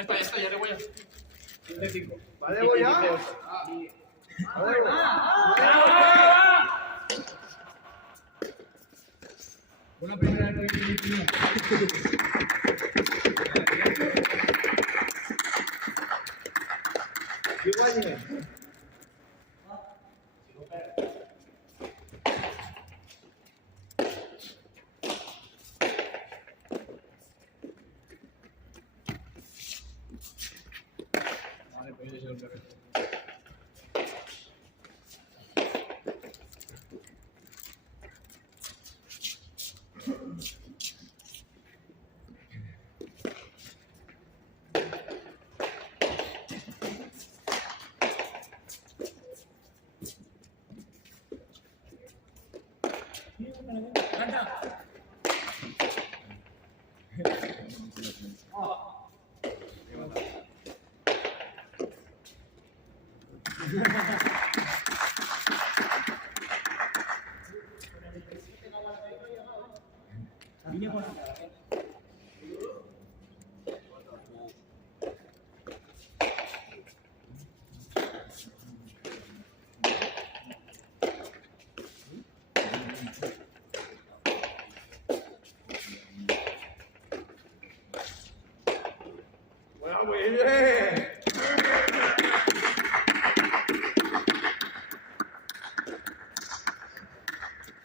está, ya le voy a. 15-5. ¿Vale, voy ya? Una primera vez que vale, pues yo soy el Muy bien.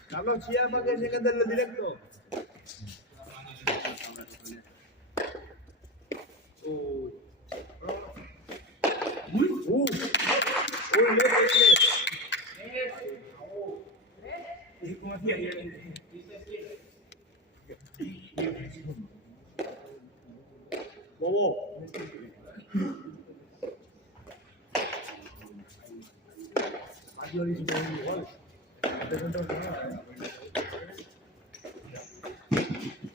Carlos, chía para que se cante en el directo. ¿Cómo hacía ayer? Bobo. Aquí lo dice igual. No te encuentras nada,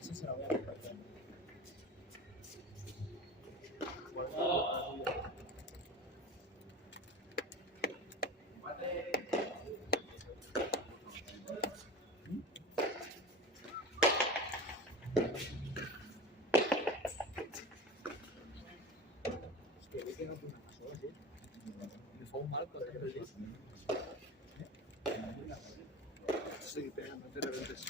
Esa se la voy a compartir. Sí, pegando, te reventas.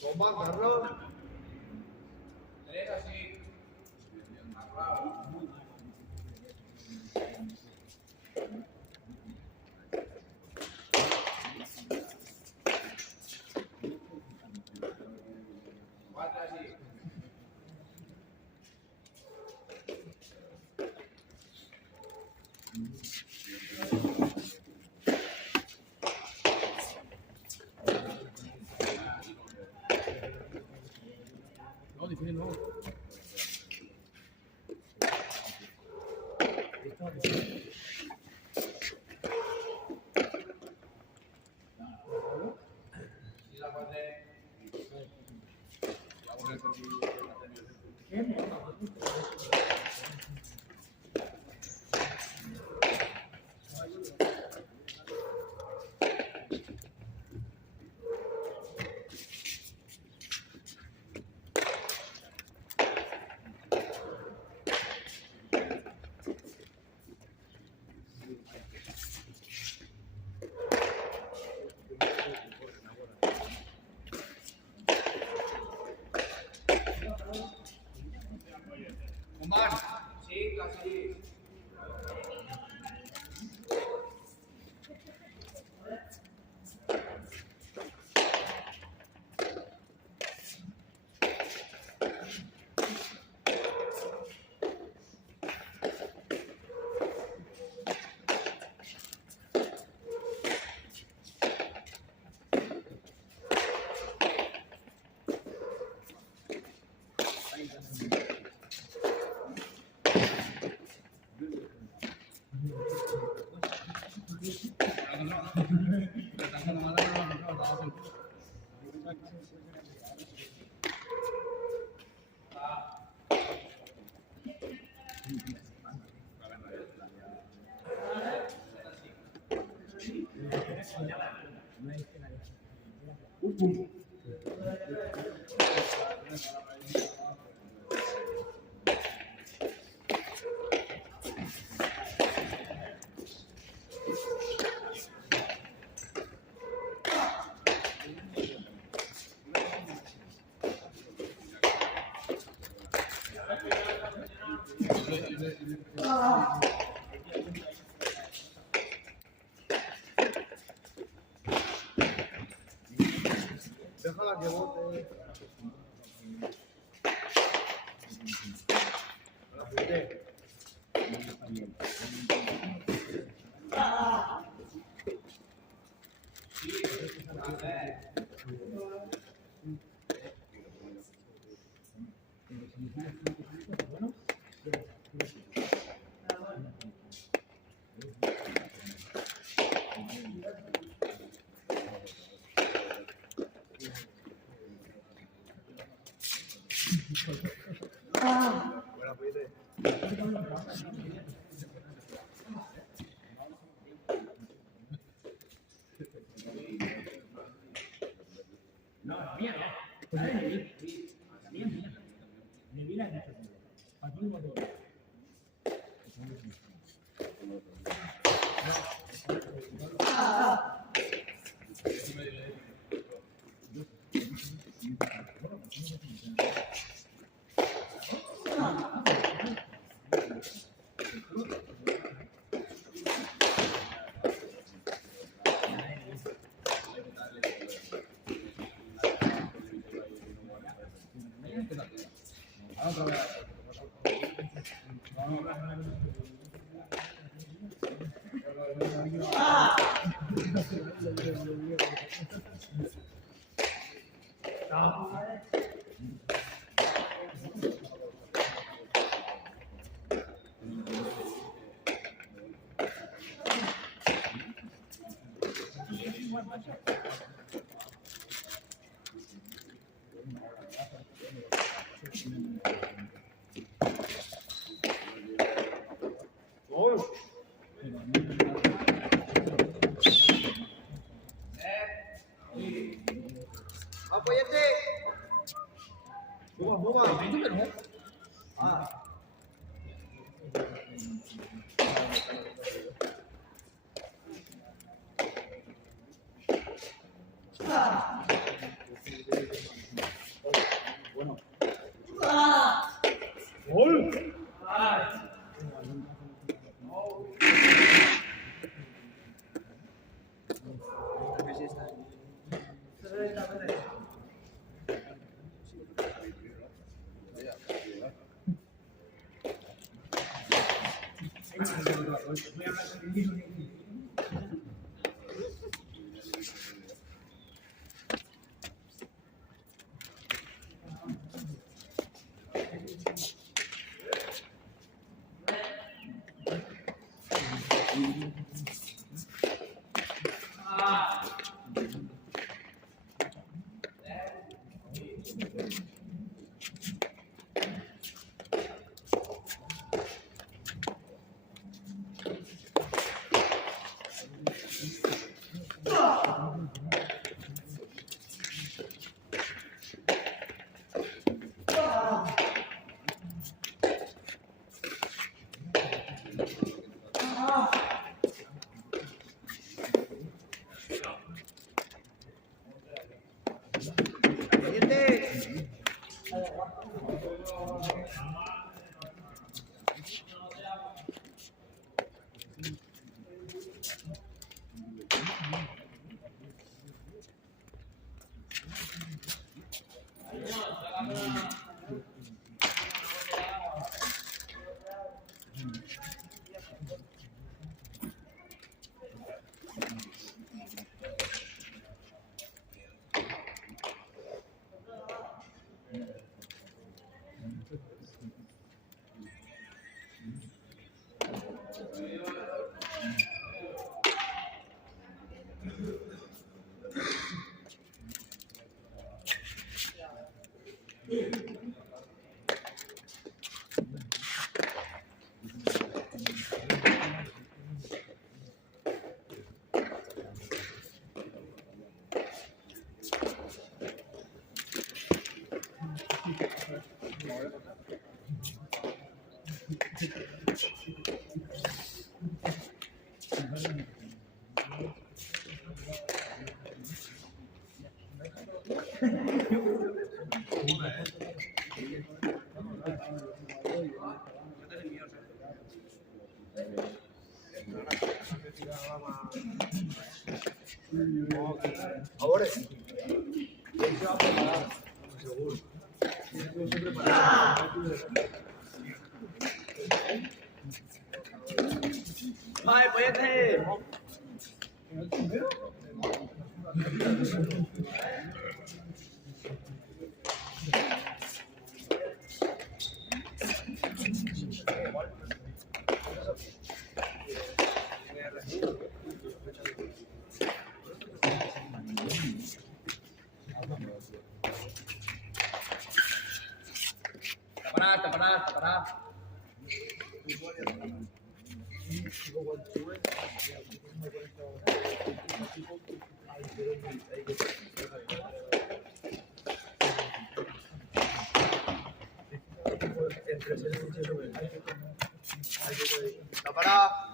Toma, Carlos. Así. No, difícil no. Déjala que bote. Buena, Pollete. No, la mía no. La de mí. La mía es mía. De mí la he hecho. Para tú mismo todo. Otra vez. Gol. ¡Ah, Pollete! ¡Mueva, mueva! ¡Ah! Bueno. ¡Gol! Voy a hablar con el hijo. Ahora sí. Él se va a preparar, seguro. Yo estoy preparado. ¡Ay, Pollete! Pará. La parada.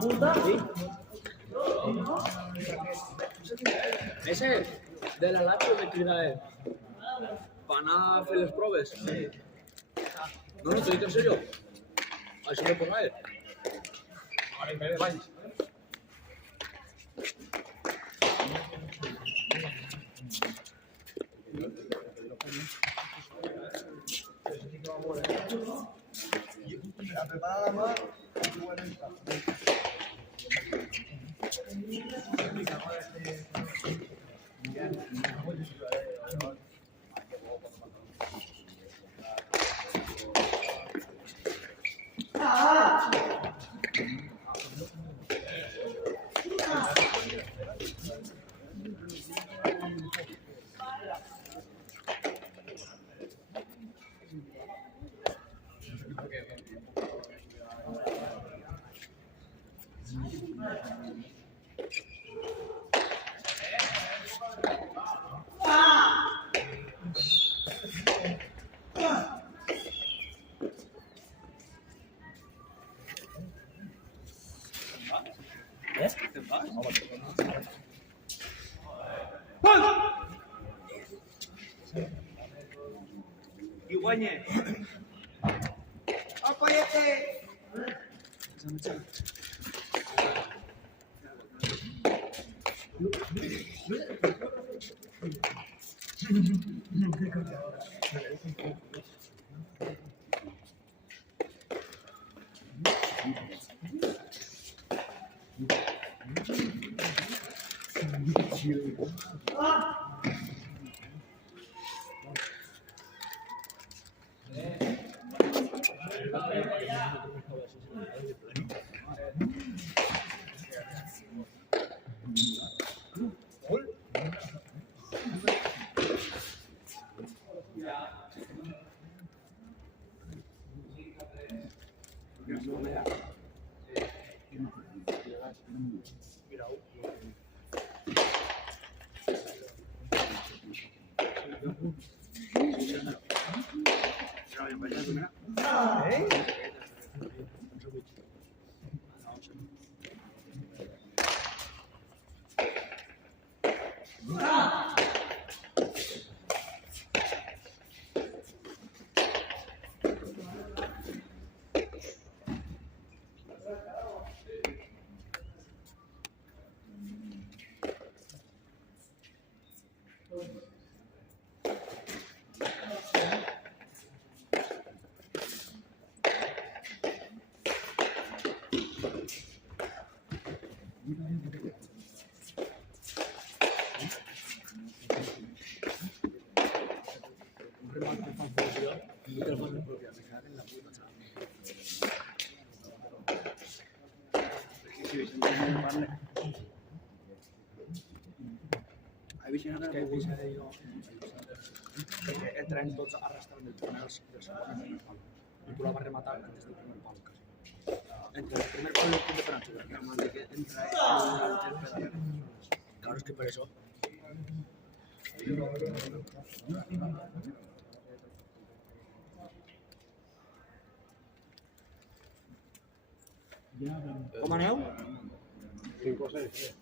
¿Puta? Sí. Ese de la laptop me crida él. ¿Para nada hacer las pruebas? Sí. No, te digo en serio. Así me pongo a él. Ahora, me vais. La preparada más. Y guañe. ¡Apóyate! Hay visiones que entran tots arrastrant del primer al segon i tu la vas rematar antes del primer pal. Entre el primer pal y el punto de penalti, que entra el pedal. Claro, es que por eso Com aneu? 5-6.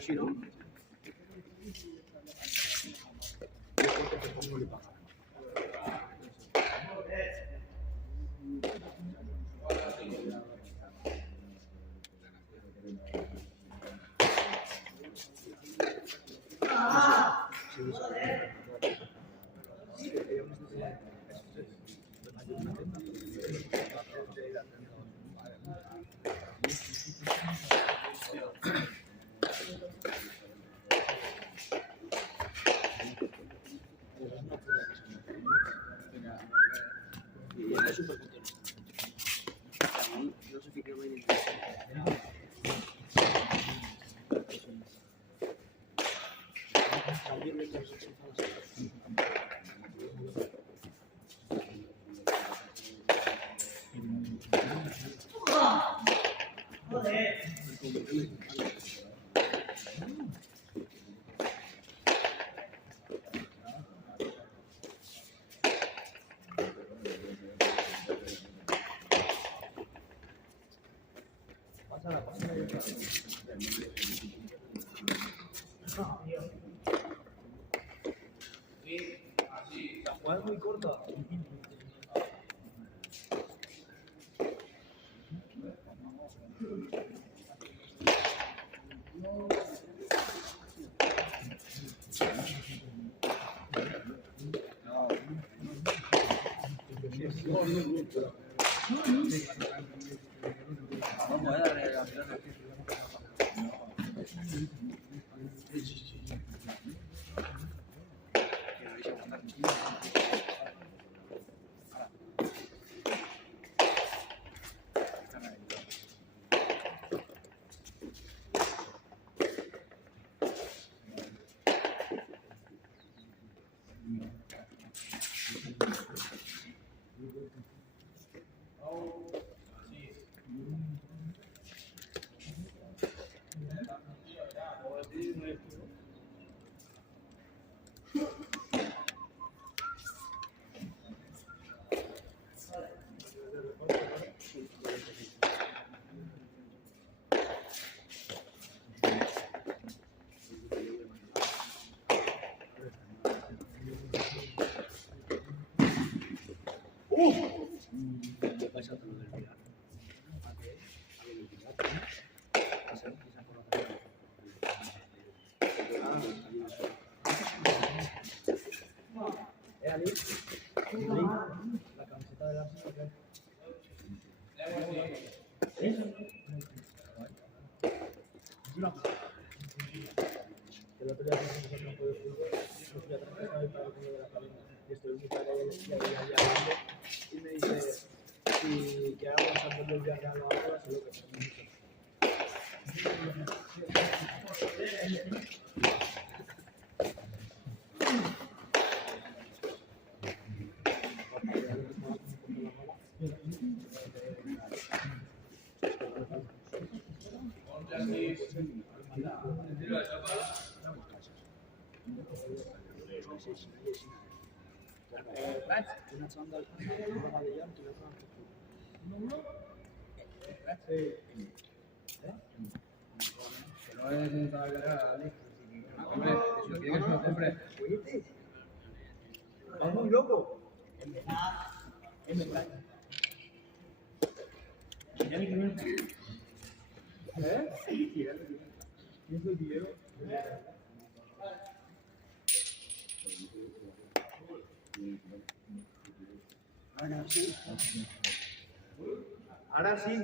Sí, no? Y era súper contento. A mí no sé qué me dice. La jugada es muy corta. Vamos a darle la pelota. Ali, la camiseta de la Arsenal. El otro día hicimos un campo de fútbol, no fui a trabajar y estaba con de la cabina. Y estoy muy tarde y me dice si que hago pasando del viaje a la hora, se lo que pasa. Una sonda al programa de llanto y la Que no es un tabacaria, Ali. Hombre, si lo tienes, no compres. ¡Vas muy loco! Es verdad. Ya ni que ver. ¿Quién soy Diego? Ahora sí. Ahora sí.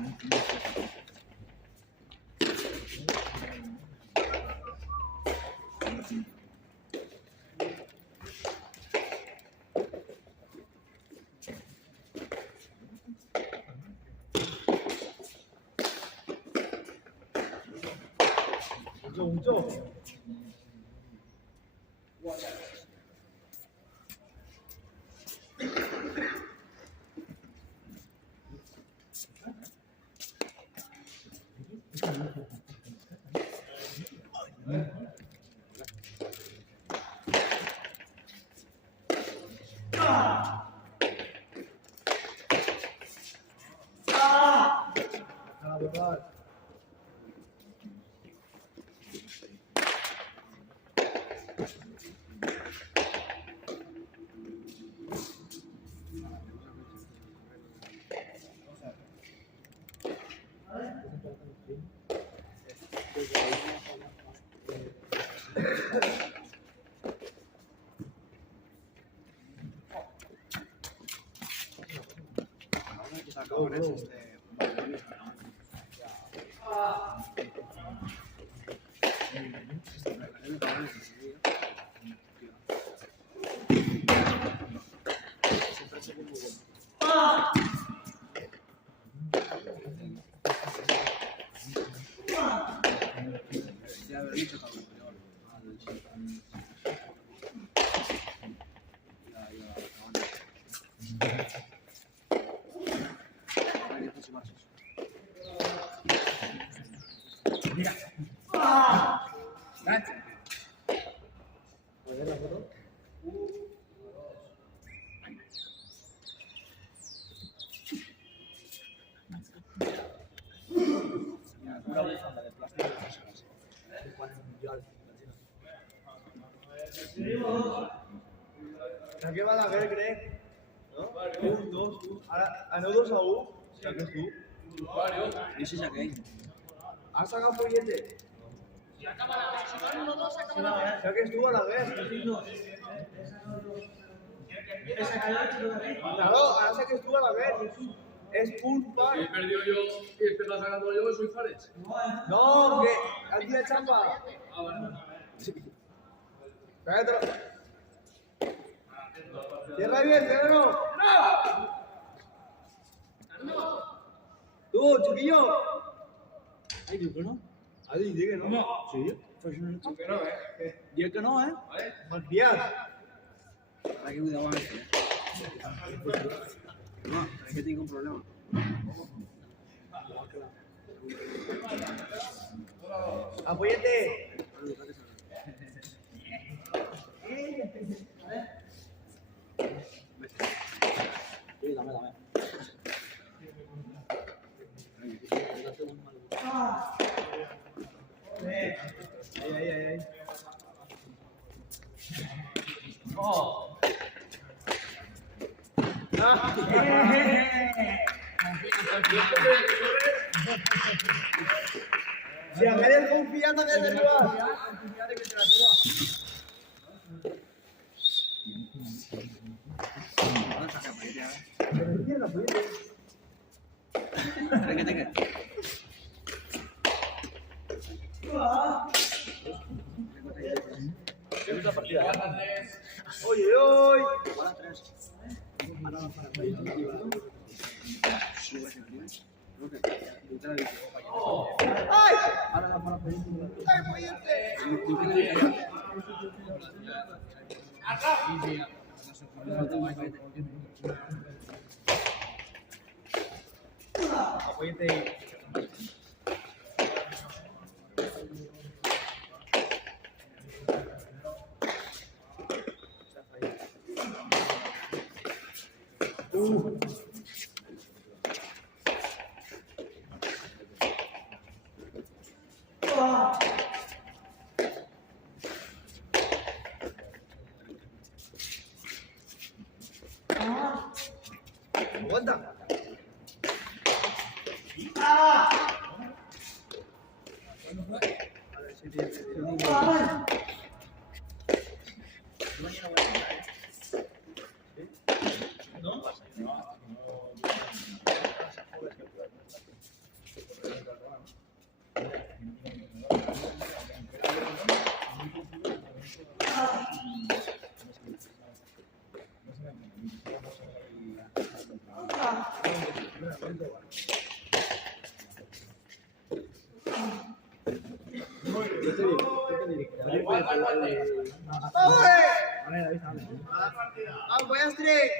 mucho. Mira. Gancho. A ver la foto. Una bufanda de plástico de Juan Mundial. ¿A qué Balaguer crees? ¿No? 1, 2, 1. Ahora, no 2 a 1. ¿Saques tú? I si saquei. ¿Has sacado Pollete? ¿Saques tú Balaguer? Claro, ahora saques tú Balaguer. Es culpa. He perdido yo y empezó sacando yo, soy Fares. No, que al día de chamba. Ah, vale. Cállate. Cierra bien, cierra. ¡No! Tú, chiquillo. Ay, digo que no. Adi, di que no. No. Sí. Pues no. Tú que no, Digo que no, ¿eh? ¿Vale? Matías. Hay que cuidar más. No, es que tengo un problema. Apóyate. Sí, dame. Ahí. ¡Oh! Si a Mary confianza desde el lugar. Es la partida. Oye. Para 3. ¡Ay! ¡Ay, Pollete! Apóyate. Aguanta. ¡Voy a streak!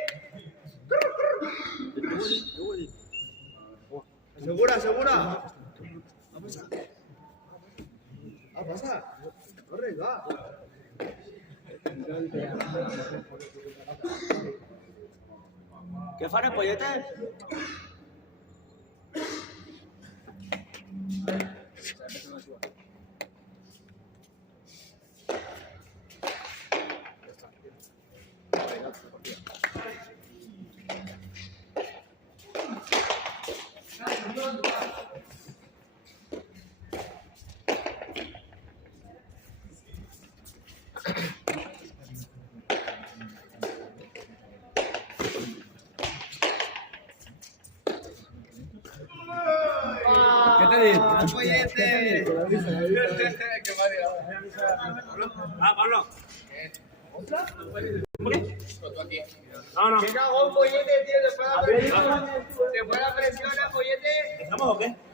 ¿Segura, segura? Pasa. Corre, va. ¿Qué fan el pollete? ¿Qué te digo? ¡Pollete! ¡Qué madre! Pablo. No. ¡Qué cagón, Pollete, tío! Te fue la presión, Pollete. ¿Estamos o qué?